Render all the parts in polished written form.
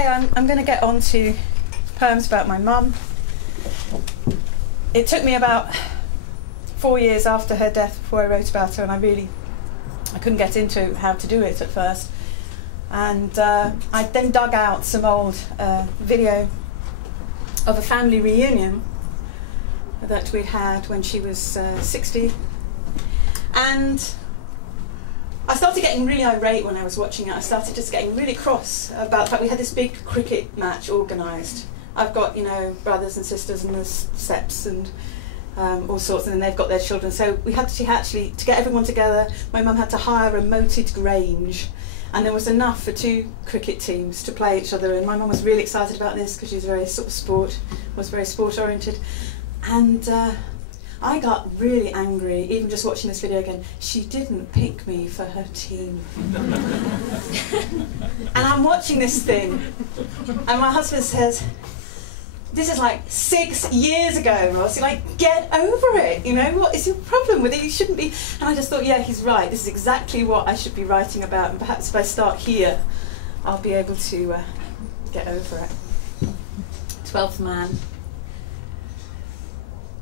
Okay, I'm going to get on to poems about my mum. It took me about 4 years after her death before I wrote about her, and I couldn't get into how to do it at first. And I then dug out some old video of a family reunion that we'd had when she was 60. And I started getting really irate when I was watching it. I started just getting really cross about the fact we had this big cricket match organised. I've got, you know, brothers and sisters and there's steps and all sorts, and then they've got their children. So she actually, to get everyone together, my mum had to hire a moated grange, and there was enough for 2 cricket teams to play each other. And my mum was really excited about this because she's very very sport oriented. And I got really angry, even just watching this video again. She didn't pick me for her team. And I'm watching this thing, and my husband says, "This is like 6 years ago, Ross. You're like, get over it. You know, what is your problem with it? You shouldn't be." And I just thought, yeah, he's right. This is exactly what I should be writing about. And perhaps if I start here, I'll be able to get over it. 12th man.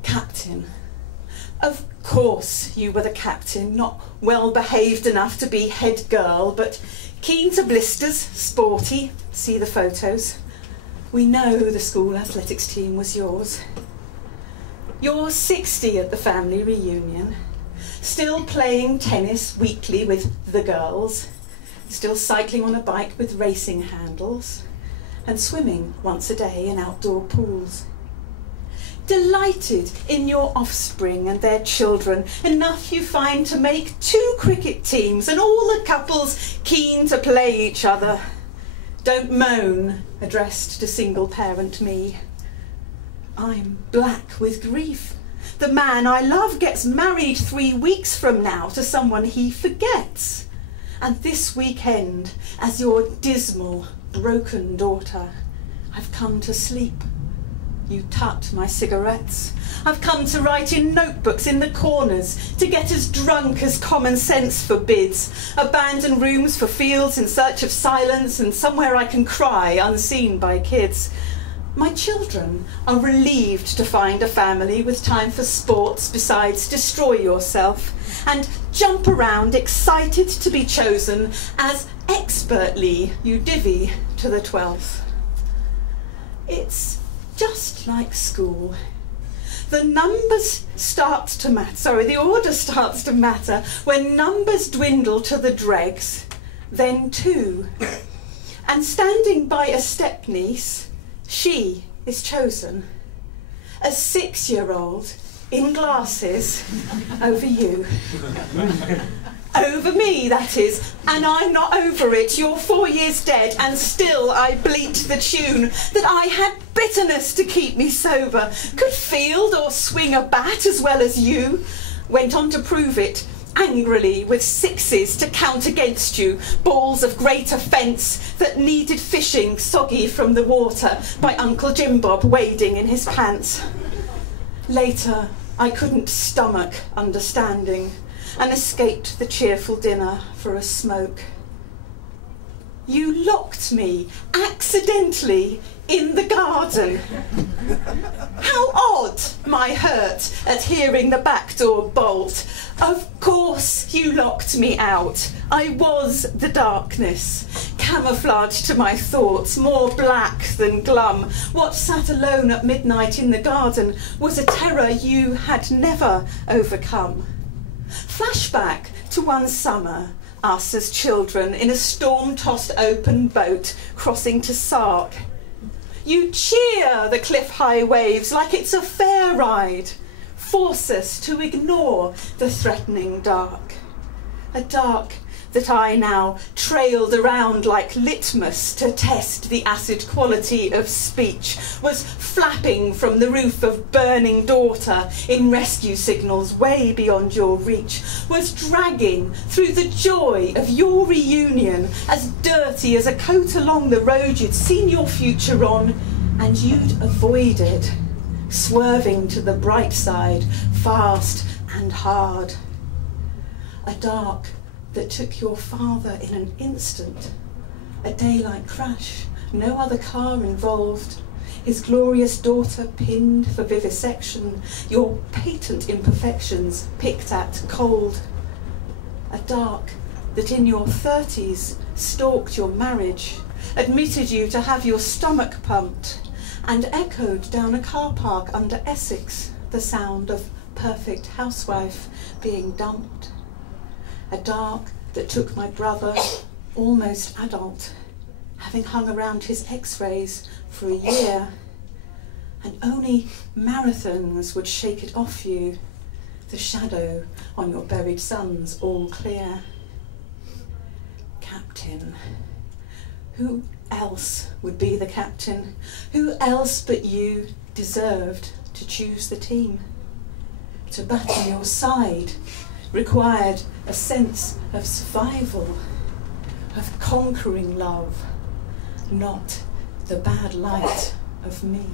Captain. Of course you were the captain, not well behaved enough to be head girl, but keen to blisters, sporty, see the photos. We know the school athletics team was yours. You're 60 at the family reunion, still playing tennis weekly with the girls, still cycling on a bike with racing handles, and swimming once a day in outdoor pools. Delighted in your offspring and their children, enough you find to make 2 cricket teams and all the couples keen to play each other. Don't moan, addressed to single-parent me. I'm black with grief. The man I love gets married 3 weeks from now to someone he forgets. And this weekend, as your dismal, broken daughter, I've come to sleep. You tut my cigarettes. I've come to write in notebooks in the corners, to get as drunk as common sense forbids, abandon rooms for fields in search of silence, and somewhere I can cry unseen by kids. My children are relieved to find a family with time for sports besides destroy yourself, and jump around excited to be chosen as expertly you divvy to the 12th. It's just like school. The numbers start to matter, the order starts to matter when numbers dwindle to the dregs, then 2. And standing by a step-niece, she is chosen. A 6-year-old in glasses over you. Over me, that is, and I'm not over it. You're 4 years dead, and still I bleat the tune that I had bitterness to keep me sober, could field or swing a bat as well as you. Went on to prove it, angrily with 6s to count against you, balls of great offence that needed fishing soggy from the water by Uncle Jim Bob wading in his pants. Later, I couldn't stomach understanding, and escaped the cheerful dinner for a smoke. You locked me, accidentally, in the garden. How odd my hurt at hearing the back door bolt. Of course you locked me out. I was the darkness, camouflage to my thoughts, more black than glum. What sat alone at midnight in the garden was a terror you had never overcome. Flashback to one summer, us as children in a storm-tossed open boat crossing to Sark. You cheer the cliff-high waves like it's a fair ride, force us to ignore the threatening dark. A dark that I now trailed around like litmus to test the acid quality of speech, was flapping from the roof of burning daughter in rescue signals way beyond your reach, was dragging through the joy of your reunion, as dirty as a coat along the road you'd seen your future on and you'd avoided, swerving to the bright side, fast and hard. A dark that took your father in an instant, a daylight crash no other car involved, his glorious daughter pinned for vivisection, your patent imperfections picked at cold. A dark that in your 30s stalked your marriage, admitted you to have your stomach pumped, and echoed down a car park under Essex the sound of perfect housewife being dumped. A dark that took my brother, almost adult, having hung around his x-rays for a year, and only marathons would shake it off you, the shadow on your buried son's all clear. Captain. Who else would be the captain? Who else but you deserved to choose the team? To battle your side required a sense of survival, of conquering love, not the bad light of me.